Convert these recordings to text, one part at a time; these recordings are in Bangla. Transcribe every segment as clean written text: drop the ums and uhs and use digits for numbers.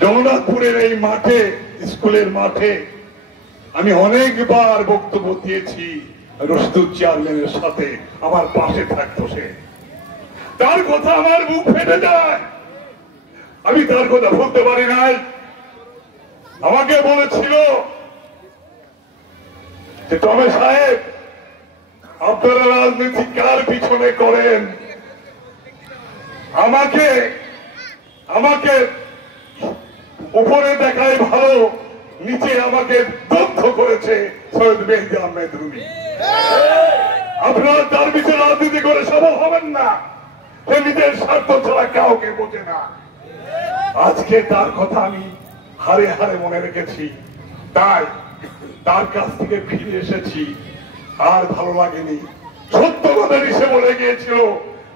জগন্নাথপুরের এই মাঠে, স্কুলের মাঠে আমি অনেকবার বক্তব্য দিয়েছি। রশিদুল চেয়ারম্যানের সাথে আমার পাশে থাকতো সে, তার কথা আমার বুক ফেটে যায়। আমি তার কথা বলতে পারি নাই। আমাকে বলেছিল যে তবে সাহেব, আপনারা রাজনীতি কার পিছনে করেন? আমাকে উপরে দেখায় ভালো, নিচে আমাকে দগ্ধ করেছে সৈয়দ মেহেদী আহমেদ রুমি। আপনারা তার পিছনে রাজনীতি করে সফল হবেন না। সে নিজের স্বার্থ ছাড়া কাউকে বোঝে না। আজকে তার কথা আমি হারে হারে মনে রেখেছি, তাই তার কাছ থেকে ফিরে এসেছি। আর ভালো লাগেনি। সত্য কথা সে বলে গিয়েছিল,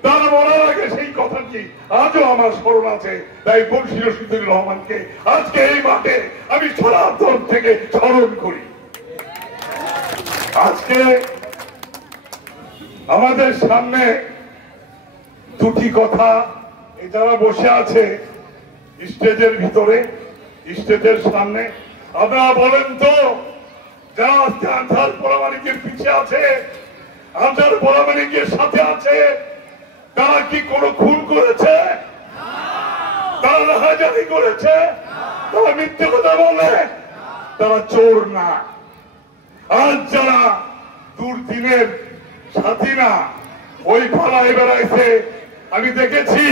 তার বলার আগে সেই কথাটি আজও আমার স্মরণ আছে। তাই বলছি রশিদুর রহমানকে আজকে এই মাঠে আমি সনাতন থেকে স্মরণ করি। আজকে আমাদের সামনে দুটি কথা, যারা বসে আছে স্টেজের ভিতরে, স্টেজের সামনে, আপনারা বলেন তো, যারা আজকে আনসার পরামানিকের পিছিয়ে আছে, আনসার পরামানিকের সাথে আছে, তারা কি কোনো খুন করেছে? তারা রাহাজানি করেছে? তারা মিথ্যে কথা বলে? তারা চোর না। আজ যারা দুর্দিনের সাথী না, ওই পালায় বেড়াইছে। আমি দেখেছি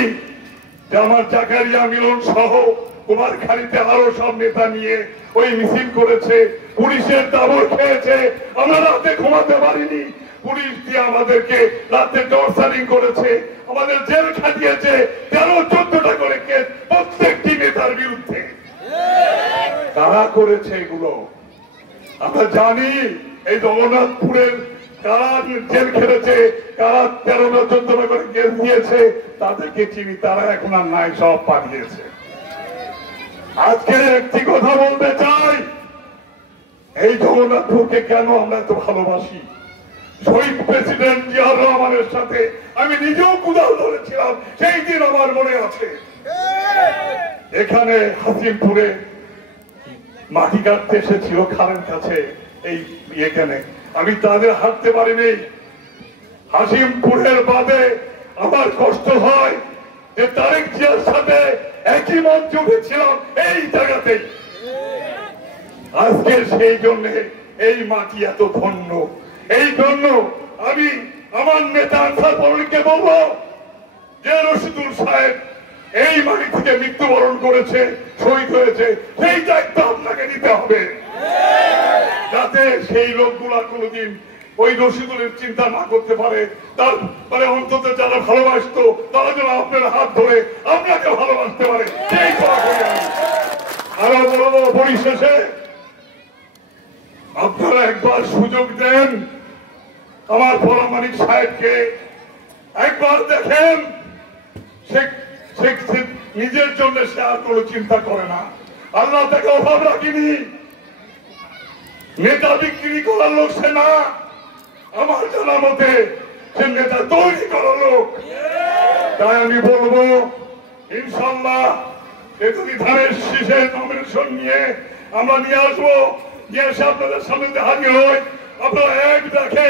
যে আমার জাকারিয়া মিলন সহ কুমারখালীতে আরো সব নেতা নিয়ে ওই মিছিল করেছে, পুলিশের দাবর খেয়েছে। আমরা রাতে ঘুমাতে পারিনি, পুলিশ দিয়ে আমাদেরকে রাতে টর্চারিং করেছে, আমাদের জেল খাটিয়েছে 13-14টা করে কেস প্রত্যেকটি নেতার বিরুদ্ধে। কারা করেছে এগুলো আমরা জানি। এই জগন্নাথপুরের কারা জেল খেটেছে, কারা 13-14টা করে কেস দিয়েছে, তাদেরকে চিনি। তারা এখন আর নাই, সব পাঠিয়েছে। আজকে একটি কথা বলতে চাই, এই জগন্নাথপুরকে কেন আমরা এত ভালোবাসি। শহীদ প্রেসিডেন্ট জিয়াউর রহমানের সাথে আমি নিজেও কুদাল ধরেছিলাম, সেই দিন আমার মনে আছে। এখানে হাসিমপুরে মাটি কাটতে এসেছিল খালের কাছে, এই এখানে আমি তাদের হাঁটতে পারিনি। হাসিমপুরের বাদে আমার কষ্ট হয় যে তারেক জিয়ার সাথে একই মঞ্চে উঠেছিলাম এই জায়গাতেই। আজকে সেই জন্য এই মাটি এত ধন্য। এই জন্য আমি আমার নেতা আনসার পরামানিককে বলবো যে রশিদুল সাহেব এই মাটি থেকে মৃত্যুবরণ করেছে, শহীদ হয়েছে, সেই দায়িত্ব আপনাকে নিতে হবে, যাতে সেই লোকগুলা কোনোদিন ওই রশিদুলের চিন্তা না করতে পারে। তারপরে অন্তত যারা ভালোবাসতো তারা যেন আপনার হাত ধরে আপনাকে ভালোবাসতে পারে, সেই দোয়া করি আমি। আরো বলবো, পরিশেষে আপনারা একবার সুযোগ দেন আমার পরামানিক সাহেবকে, একবার দেখেন। নিজের জন্য সে আর কোনো চিন্তা করে না। আল্লাহ তাকে অভাব রাখিনি। নেতা বিক্রি করার লোক সে না, আমার জানা মতে সে নেতা তৈরি করার লোক। তাই আমি বলবো, ইনশাল্লাহ এতটি ধানের শীষের নমিনেশন নিয়ে আমরা নিয়ে আসবো, নিয়ে এসে আপনাদের সামনে হাজির হই। আপনারা এক দেখে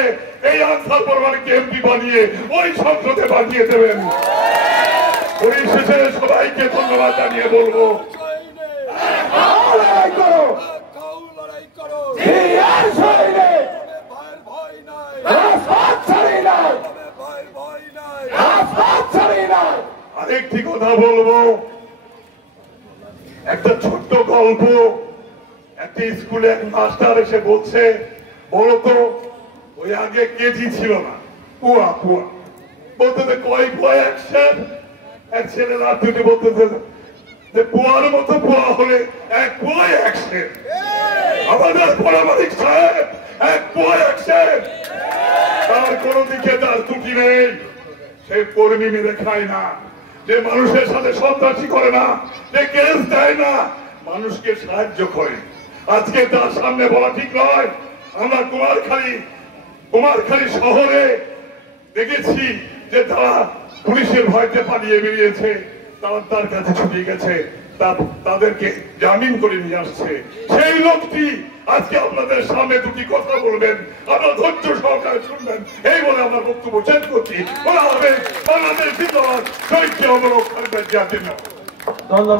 এই আনসার পরামানিককে এমপি বানিয়ে ওই সংসদে পাঠিয়ে দেবেন। পরিশেষে সবাইকে ধন্যবাদ জানিয়ে বলবো, আরেকটি কথা বলবো। একটা ছোট্ট গল্প। একটা স্কুলে এক মাস্টার এসে বলছে, বলতো ওই আগে কেজি ছিল না, পুয়া পুয়া বলতে, কয় পুয়া একশন। এক ছেলে রাত্রিতে বলতেছে যে পুয়ার মতো পুয়া হলে এক পুয়া একশন। আমাদের পরামানিক সাহেব এক পুয়া একশন। তার কোনো দিকে তার ত্রুটি নেই। সে কর্মী মেরে খায় না, যে মানুষের সাথে সন্ত্রাসী করে না, যে কেস দেয় না, মানুষকে সাহায্য করে। আজকে তার সামনে বলা ঠিক নয়। আমরা কুমারখালী শহরে দেখেছি যে তারা পুলিশের ভয়তে পালিয়ে বেরিয়েছে, তারা তার কাছে ছুটে গেছে। তাদেরকে জামিন করে নিয়ে আসছে, সেই লোকটি আজকে আপনাদের সামনে দুটি কথা বলবেন, আপনারা ধৈর্য সহকারে শুনবেন, এই বলে আমার বক্তব্য শেষ করছি। বাংলাদেশ জিন্দাবাদ, শহীদ জিয়া অমর হোক, খালেদা জিয়া জিন্দাবাদ। ধন্যবাদ।